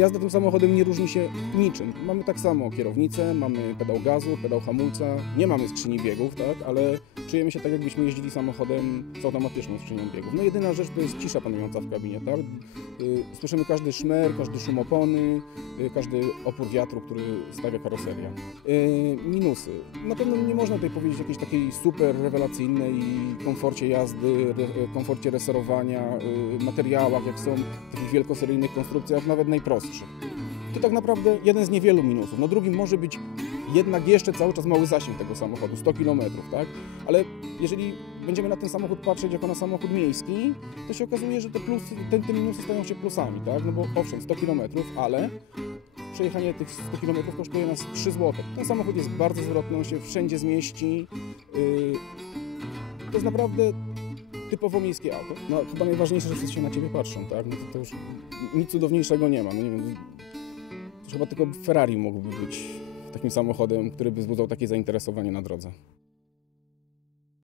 Jazda tym samochodem nie różni się niczym. Mamy tak samo kierownicę, mamy pedał gazu, pedał hamulca, nie mamy skrzyni biegów, tak, ale czujemy się tak, jakbyśmy jeździli samochodem z automatyczną skrzynią biegów. No jedyna rzecz to jest cisza panująca w kabinie, tak? Y, Słyszymy każdy szmer, każdy szum opony, y, każdy opór wiatru, który stawia karoseria. Y, Minusy. Na pewno nie można tutaj powiedzieć jakiejś takiej super rewelacyjnej komforcie jazdy, komforcie reserowania, materiałach, jak są takich wielkoseryjnych konstrukcjach, nawet najprostszych. To tak naprawdę jeden z niewielu minusów. No drugim może być jednak jeszcze cały czas mały zasięg tego samochodu, 100 km, tak? Ale jeżeli będziemy na ten samochód patrzeć jako na samochód miejski, to się okazuje, że te, plusy, te, te minusy stają się plusami, tak? No bo owszem, 100 km, ale przejechanie tych 100 km kosztuje nas 3 zł. Ten samochód jest bardzo zwrotny, on się wszędzie zmieści. Yy, to jest naprawdę typowo miejskie auto. No chyba najważniejsze, że wszyscy się na Ciebie patrzą, tak? No to, to już nic cudowniejszego nie ma. No nie wiem, chyba tylko Ferrari mógłby być takim samochodem, który by wzbudzał takie zainteresowanie na drodze.